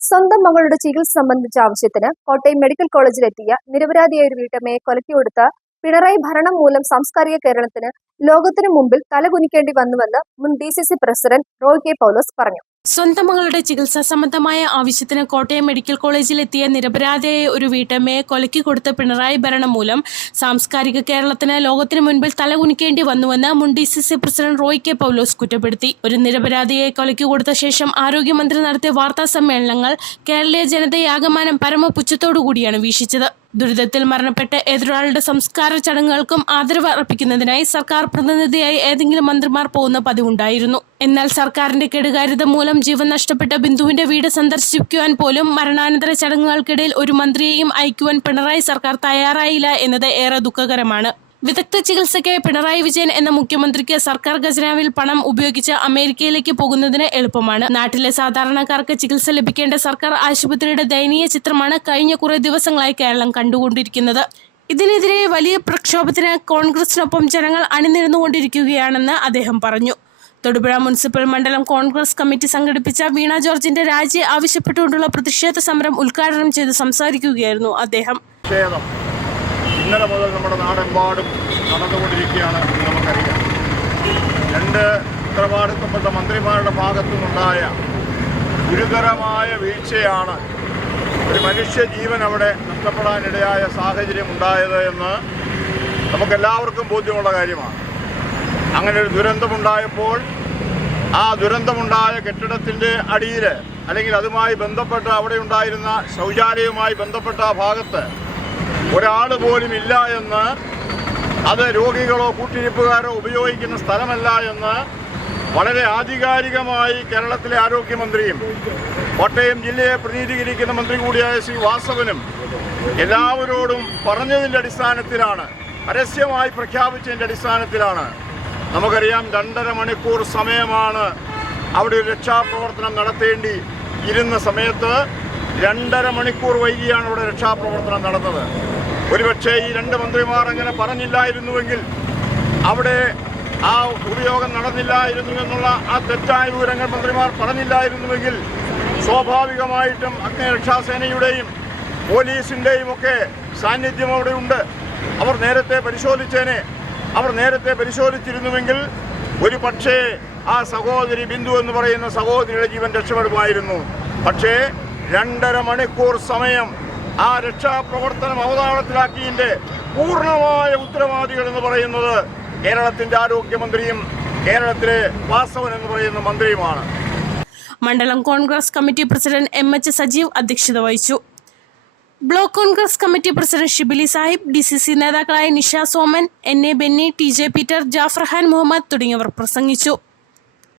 സ്വന്തം മകളുടെ ചികിത്സ സംബന്ധിച്ച ആവശ്യത്തിന് കോട്ടയം മെഡിക്കൽ കോളേജിലെത്തിയ നിരപരാധിയായ ഒരു വീട്ടമ്മയെ കൊലക്കി കൊടുത്ത പിണറായി ഭരണം മൂലം സാംസ്കാരിക കേരളത്തിന് ലോകത്തിനു മുമ്പിൽ തലകുനിക്കേണ്ടി വന്നുവെന്ന് മുൻ D C C president Roy K Paulose പറഞ്ഞു. സ്വന്തം മകളുടെ ചികിത്സാ സംബന്ധമായ ആവശ്യത്തിന് കോട്ടയം മെഡിക്കൽ കോളേജിലെത്തിയ നിരപരാധിയായ ഒരു വീട്ടമ്മയെ കൊലക്കി കൊടുത്ത പിണറായി ഭരണം മൂലം സാംസ്കാരിക കേരളത്തിന് ലോകത്തിന് മുൻപിൽ തലകുനിക്കേണ്ടി വന്നുവെന്ന് മുൻ D C C president Roy K Paulose കുറ്റപ്പെടുത്തി. ഒരു നിരപരാധിയെ കൊലക്കി കൊടുത്ത ശേഷം ആരോഗ്യമന്ത്രി നടത്തിയ വാർത്താ സമ്മേളനങ്ങൾ കേരളീയ ജനതയെ ആകമാനം പരമപുച്ഛത്തോടുകൂടിയാണ് വീക്ഷിച്ചത്. ദുരിതത്തിൽ മരണപ്പെട്ട ഏതൊരാളുടെ സംസ്കാര ചടങ്ങുകൾക്കും ആദരവ് അർപ്പിക്കുന്നതിനായി സർക്കാർ പ്രതിനിധിയായി ഏതെങ്കിലും മന്ത്രിമാർ പോകുന്ന പതിവുണ്ടായിരുന്നു. എന്നാൽ സർക്കാരിന്റെ കെടുകാര്യത മൂലം ജീവൻ നഷ്ടപ്പെട്ട ബിന്ദുവിന്റെ വീട് സന്ദർശിക്കുവാൻ പോലും മരണാനന്തര ചടങ്ങുകൾക്കിടയിൽ ഒരു മന്ത്രിയെയും അയക്കുവാൻ പിണറായി സർക്കാർ തയ്യാറായില്ല എന്നത് ഏറെ ദുഃഖകരമാണ്. വിദഗ്ധ ചികിത്സയ്ക്ക് പിണറായി വിജയൻ എന്ന മുഖ്യമന്ത്രിക്ക് സർക്കാർ ഖജനാവിൽ പണം ഉപയോഗിച്ച് അമേരിക്കയിലേക്ക് പോകുന്നതിന് എളുപ്പമാണ്. നാട്ടിലെ സാധാരണക്കാർക്ക് ചികിത്സ ലഭിക്കേണ്ട സർക്കാർ ആശുപത്രിയുടെ ദയനീയ ചിത്രമാണ് കഴിഞ്ഞ കുറെ ദിവസങ്ങളായി കേരളം കണ്ടുകൊണ്ടിരിക്കുന്നത്. ഇതിനെതിരെ വലിയ പ്രക്ഷോഭത്തിന് കോൺഗ്രസിനൊപ്പം ജനങ്ങൾ അണിനിരന്നുകൊണ്ടിരിക്കുകയാണെന്ന് അദ്ദേഹം പറഞ്ഞു. തൊടുപുഴ മുനിസിപ്പൽ മണ്ഡലം കോൺഗ്രസ് കമ്മിറ്റി സംഘടിപ്പിച്ച വീണ ജോർജിന്റെ രാജി ആവശ്യപ്പെട്ടുകൊണ്ടുള്ള പ്രതിഷേധ സമരം ഉദ്ഘാടനം ചെയ്ത് സംസാരിക്കുകയായിരുന്നു അദ്ദേഹം. ഇന്നലെ മുതൽ നമ്മുടെ നാടെമ്പാടും നടന്നുകൊണ്ടിരിക്കുകയാണ് നമുക്കറിയാം. രണ്ട് ഉത്തരവാദിത്വപ്പെട്ട മന്ത്രിമാരുടെ ഭാഗത്തു നിന്നുണ്ടായ ഗുരുതരമായ വീഴ്ചയാണ് ഒരു മനുഷ്യ ജീവൻ അവിടെ നഷ്ടപ്പെടാനിടയായ സാഹചര്യം ഉണ്ടായത് എന്ന് നമുക്കെല്ലാവർക്കും ബോധ്യമുള്ള കാര്യമാണ്. അങ്ങനെ ഒരു ദുരന്തമുണ്ടായപ്പോൾ ആ ദുരന്തമുണ്ടായ കെട്ടിടത്തിന്റെ അടിയിൽ അല്ലെങ്കിൽ അതുമായി ബന്ധപ്പെട്ട അവിടെ ഉണ്ടായിരുന്ന ശൗചാലയവുമായി ബന്ധപ്പെട്ട ഭാഗത്ത് ഒരാൾ പോലും ഇല്ല എന്ന് അത് രോഗികളോ കൂട്ടിരിപ്പുകാരോ ഉപയോഗിക്കുന്ന സ്ഥലമല്ല എന്ന് വളരെ ആധികാരികമായി കേരളത്തിലെ ആരോഗ്യമന്ത്രിയും കോട്ടയം ജില്ലയെ പ്രതിനിധീകരിക്കുന്ന മന്ത്രി കൂടിയായ ശ്രീ വാസവനും എല്ലാവരോടും പറഞ്ഞതിന്റെ അടിസ്ഥാനത്തിലാണ് പരസ്യമായി പ്രഖ്യാപിച്ചതിന്റെ അടിസ്ഥാനത്തിലാണ് നമുക്കറിയാം രണ്ടര മണിക്കൂർ സമയമാണ് അവിടെ ഒരു രക്ഷാപ്രവർത്തനം നടത്തേണ്ടി ഇരുന്ന സമയത്ത് രണ്ടര മണിക്കൂർ വൈകിയാണ് അവിടെ രക്ഷാപ്രവർത്തനം നടന്നത്. ഒരുപക്ഷെ ഈ രണ്ട് മന്ത്രിമാർ അങ്ങനെ പറഞ്ഞില്ലായിരുന്നുവെങ്കിൽ അവിടെ ആ ഉപയോഗം നടന്നില്ലായിരുന്നു എന്നുള്ള ആ തെറ്റായ വിവരങ്ങൾ മന്ത്രിമാർ പറഞ്ഞില്ലായിരുന്നുവെങ്കിൽ സ്വാഭാവികമായിട്ടും അഗ്നിരക്ഷാസേനയുടെയും പോലീസിന്റെയും ഒക്കെ സാന്നിധ്യം അവിടെയുണ്ട് അവർ നേരത്തെ പരിശോധിച്ചേനെ അവർ നേരത്തെ പരിശോധിച്ചിരുന്നുവെങ്കിൽ ഒരു പക്ഷേ ആ സഹോദരി ബിന്ദു എന്ന് പറയുന്ന സഹോദരിയുടെ ജീവൻ രക്ഷപ്പെടുമായിരുന്നു. പക്ഷേ രണ്ടര മണിക്കൂർ സമയം ആ രക്ഷാപ്രവർത്തനം അവതാളത്തിലാക്കിയതിന്റെ പൂർണമായ ഉത്തരവാദികൾ എന്ന് പറയുന്നത് കേരളത്തിന്റെ ആരോഗ്യമന്ത്രിയും കേരളത്തിലെ വാസവൻ എന്ന് പറയുന്ന മന്ത്രിയുമാണ്. മണ്ഡലം Congress committee president M H Sajeev അധ്യക്ഷത വഹിച്ചു. Block Congress committee president Shibili Sahib D C C നേതാക്കളായ Nisha Soman N A Benny T J Peter Jafarkhan Muhammad തുടങ്ങിയവർ പ്രസംഗിച്ചു.